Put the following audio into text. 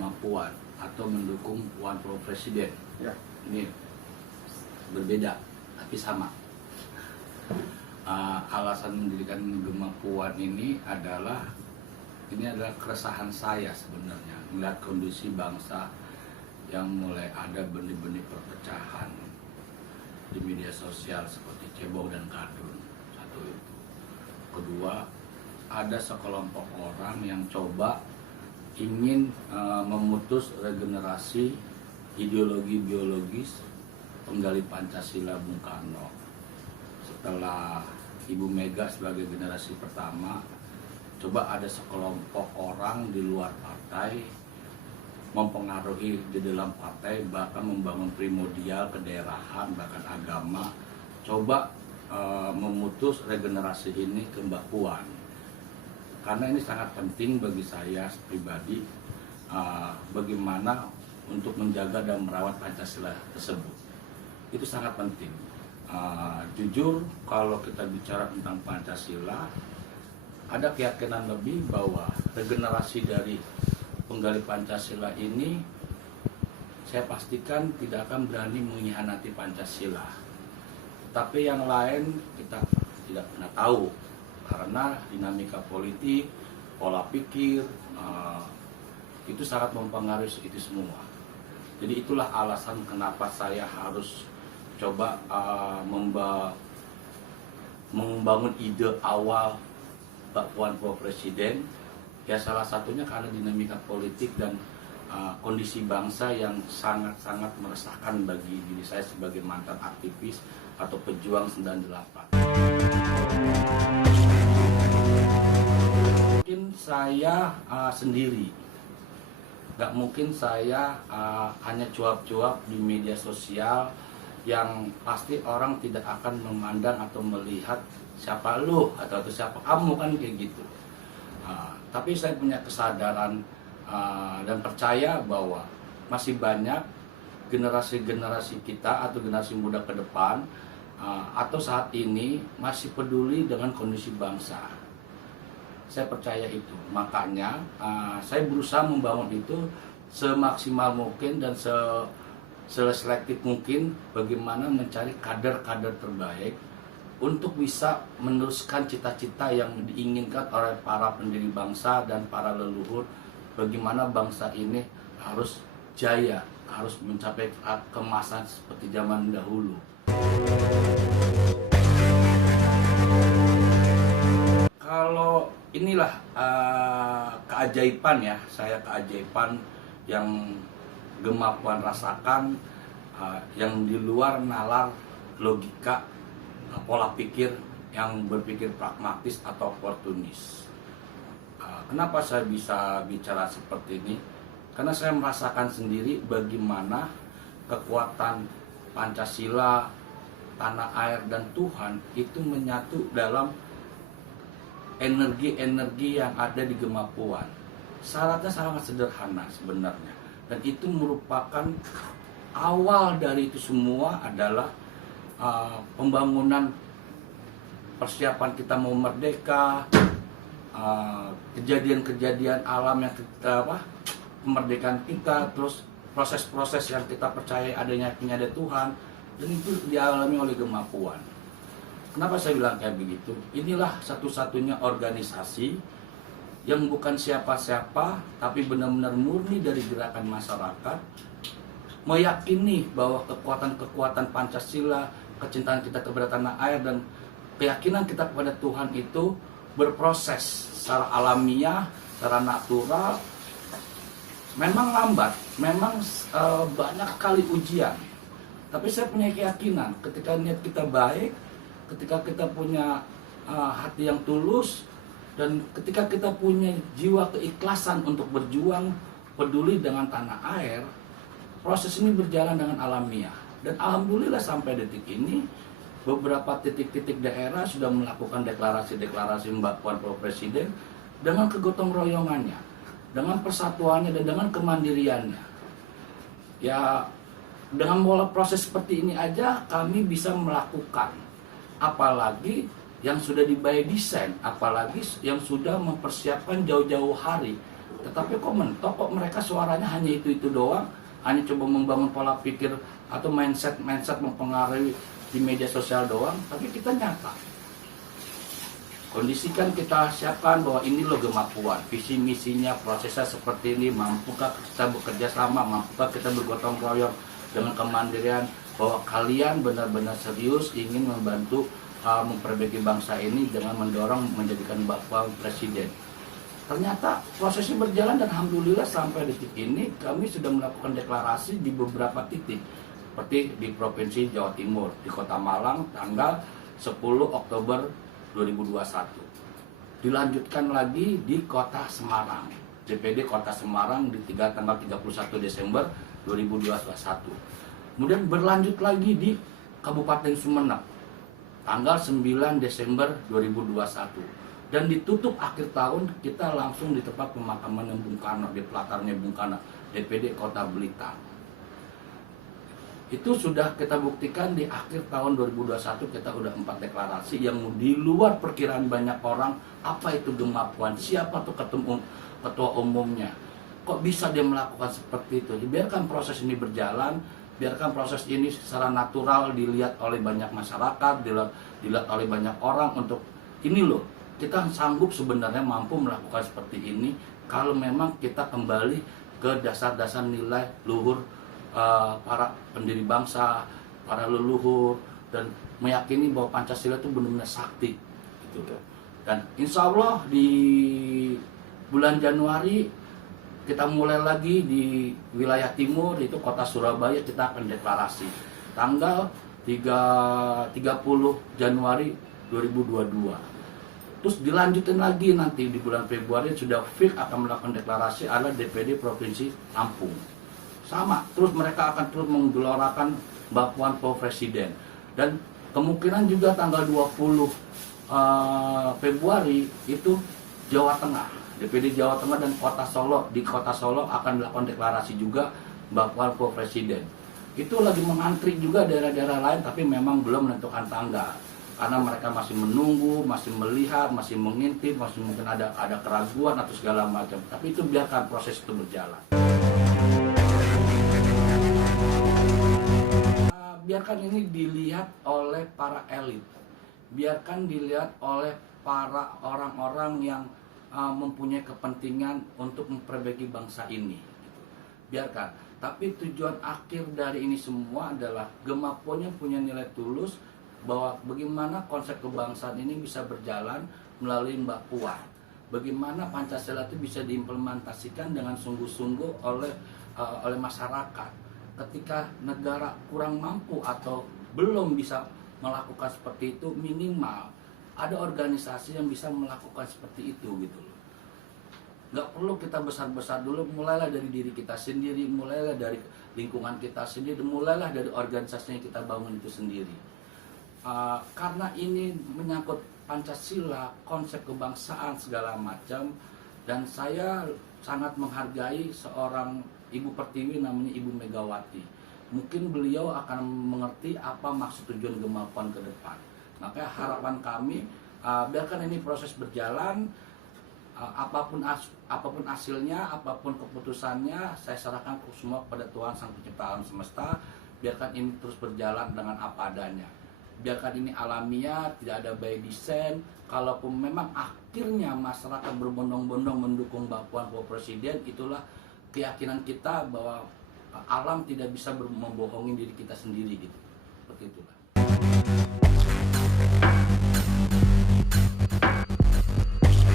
Gema Puan atau mendukung Puan Pro Presiden. Ya. Ini berbeda tapi sama. Alasan mendirikan Gema Puan ini adalah keresahan saya sebenarnya melihat kondisi bangsa yang mulai ada benih-benih perpecahan di media sosial seperti cebong dan kardun. Satu itu. Kedua, ada sekelompok orang yang coba ingin memutus regenerasi ideologi biologis penggali Pancasila Bung Karno. Setelah Ibu Mega sebagai generasi pertama, coba ada sekelompok orang di luar partai mempengaruhi di dalam partai, bahkan membangun primordial, kedaerahan, bahkan agama, coba memutus regenerasi ini ke Mbak Puan. Karena ini sangat penting bagi saya pribadi, bagaimana untuk menjaga dan merawat Pancasila tersebut. Itu sangat penting. Jujur, kalau kita bicara tentang Pancasila, ada keyakinan lebih bahwa regenerasi dari penggali Pancasila ini, saya pastikan tidak akan berani mengkhianati Pancasila. Tapi yang lain kita tidak pernah tahu, karena dinamika politik, pola pikir, itu sangat mempengaruhi itu semua. Jadi itulah alasan kenapa saya harus coba membangun ide awal Mbak Puan Pro Presiden. Ya salah satunya karena dinamika politik dan kondisi bangsa yang sangat-sangat meresahkan bagi diri saya sebagai mantan aktivis atau pejuang 98. Mungkin saya sendiri, nggak mungkin saya hanya cuap-cuap di media sosial yang pasti orang tidak akan memandang atau melihat siapa lu atau siapa kamu, kan kayak gitu. Tapi saya punya kesadaran dan percaya bahwa masih banyak generasi-generasi kita atau generasi muda ke depan atau saat ini masih peduli dengan kondisi bangsa. Saya percaya itu. Makanya saya berusaha membangun itu semaksimal mungkin dan selektif mungkin, bagaimana mencari kader-kader terbaik untuk bisa meneruskan cita-cita yang diinginkan oleh para pendiri bangsa dan para leluhur, bagaimana bangsa ini harus jaya, harus mencapai kemasan seperti zaman dahulu. Kalau inilah keajaiban ya, keajaiban yang Gema Puan rasakan, yang di luar nalar logika, pola pikir yang berpikir pragmatis atau oportunis. Kenapa saya bisa bicara seperti ini? Karena saya merasakan sendiri bagaimana kekuatan Pancasila, tanah air dan Tuhan itu menyatu dalam energi-energi yang ada di Gema Puan. Syaratnya sangat sederhana sebenarnya, dan itu merupakan awal dari itu semua adalah pembangunan persiapan kita mau merdeka, kejadian-kejadian alam yang kita kemerdekaan kita, terus proses-proses yang kita percaya adanya ada Tuhan, dan itu dialami oleh Gema Puan. Kenapa saya bilang kayak begitu? Inilah satu-satunya organisasi yang bukan siapa-siapa, tapi benar-benar murni dari gerakan masyarakat, meyakini bahwa kekuatan-kekuatan Pancasila, kecintaan kita kepada tanah air, dan keyakinan kita kepada Tuhan itu berproses secara alamiah, secara natural. Memang lambat, memang banyak kali ujian, tapi saya punya keyakinan ketika niat kita baik, ketika kita punya hati yang tulus, dan ketika kita punya jiwa keikhlasan untuk berjuang peduli dengan tanah air, proses ini berjalan dengan alamiah. Dan alhamdulillah sampai detik ini beberapa titik-titik daerah sudah melakukan deklarasi-deklarasi Mbak Puan Pro Presiden dengan kegotong royongannya, dengan persatuannya dan dengan kemandiriannya. Ya, dengan pola proses seperti ini aja kami bisa melakukan, apalagi yang sudah by design, apalagi yang sudah mempersiapkan jauh-jauh hari Tetapi kok mentok, kok mereka suaranya hanya itu doang, hanya coba membangun pola pikir atau mindset mempengaruhi di media sosial doang. Tapi kita nyata kondisikan, kita siapkan bahwa ini loh Gema Puan, visi misinya, prosesnya seperti ini, mampukah kita bekerja sama, mampukah kita bergotong royong dengan kemandirian, bahwa kalian benar-benar serius ingin membantu memperbaiki bangsa ini dengan mendorong menjadikan Bapak Presiden. Ternyata prosesnya berjalan dan alhamdulillah sampai detik ini kami sudah melakukan deklarasi di beberapa titik, seperti di Provinsi Jawa Timur, di Kota Malang tanggal 10 Oktober 2021. Dilanjutkan lagi di Kota Semarang, DPD Kota Semarang di tanggal 31 Desember 2021. Kemudian berlanjut lagi di Kabupaten Sumeneb tanggal 9 Desember 2021. Dan ditutup akhir tahun kita langsung di tempat pemakaman Bung Karno, di pelatarnya Bung Karno, DPD Kota Blitar. Itu sudah kita buktikan di akhir tahun 2021 kita udah 4 deklarasi yang di luar perkiraan banyak orang. Apa itu Gema Puan? Siapa tuh ketua umumnya? Kok bisa dia melakukan seperti itu? Biarkan proses ini berjalan, biarkan proses ini secara natural dilihat oleh banyak masyarakat, dilihat oleh banyak orang untuk ini loh. Kita sanggup sebenarnya mampu melakukan seperti ini kalau memang kita kembali ke dasar-dasar nilai luhur para pendiri bangsa, para leluhur, dan meyakini bahwa Pancasila itu benar-benar sakti gitu. Dan insya Allah di bulan Januari kita mulai lagi di wilayah timur, itu kota Surabaya, kita akan deklarasi tanggal 30 Januari 2022. Terus dilanjutin lagi nanti di bulan Februari sudah fix akan melakukan deklarasi ala DPD Provinsi Lampung. Sama, terus mereka akan terus menggelorakan Mbak Puan Presiden. Dan kemungkinan juga tanggal 20 Februari itu Jawa Tengah, DPD Jawa Tengah dan Kota Solo, di Kota Solo akan melakukan deklarasi juga Mbak Puan Presiden. Itu lagi mengantri juga daerah-daerah lain, tapi memang belum menentukan tanggal. Karena mereka masih menunggu, masih melihat, masih mengintip, masih mungkin ada keraguan atau segala macam. Tapi itu biarkan proses itu berjalan. Biarkan ini dilihat oleh para elit, biarkan dilihat oleh para orang-orang yang mempunyai kepentingan untuk memperbaiki bangsa ini. Biarkan, tapi tujuan akhir dari ini semua adalah Gema Puan yang punya nilai tulus bahwa bagaimana konsep kebangsaan ini bisa berjalan melalui Mbak Puan. Bagaimana Pancasila itu bisa diimplementasikan dengan sungguh-sungguh oleh masyarakat. Ketika negara kurang mampu atau belum bisa melakukan seperti itu, minimal ada organisasi yang bisa melakukan seperti itu gitu loh. Nggak perlu kita besar-besar dulu, mulailah dari diri kita sendiri, mulailah dari lingkungan kita sendiri, mulailah dari organisasi yang kita bangun itu sendiri. Karena ini menyangkut Pancasila, konsep kebangsaan segala macam, dan saya sangat menghargai seorang Ibu Pertiwi namanya Ibu Megawati. Mungkin beliau akan mengerti apa maksud tujuan Gema Puan ke depan. Maka harapan kami, biarkan ini proses berjalan, apapun hasilnya, apapun keputusannya, saya serahkan semua kepada Tuhan Sang Pencipta alam semesta. Biarkan ini terus berjalan dengan apa adanya. Biarkan ini alamiah, tidak ada by design. Kalaupun memang akhirnya masyarakat berbondong-bondong mendukung Mbak Puan Presiden, itulah keyakinan kita bahwa alam tidak bisa membohongi diri kita sendiri gitu. Seperti itu.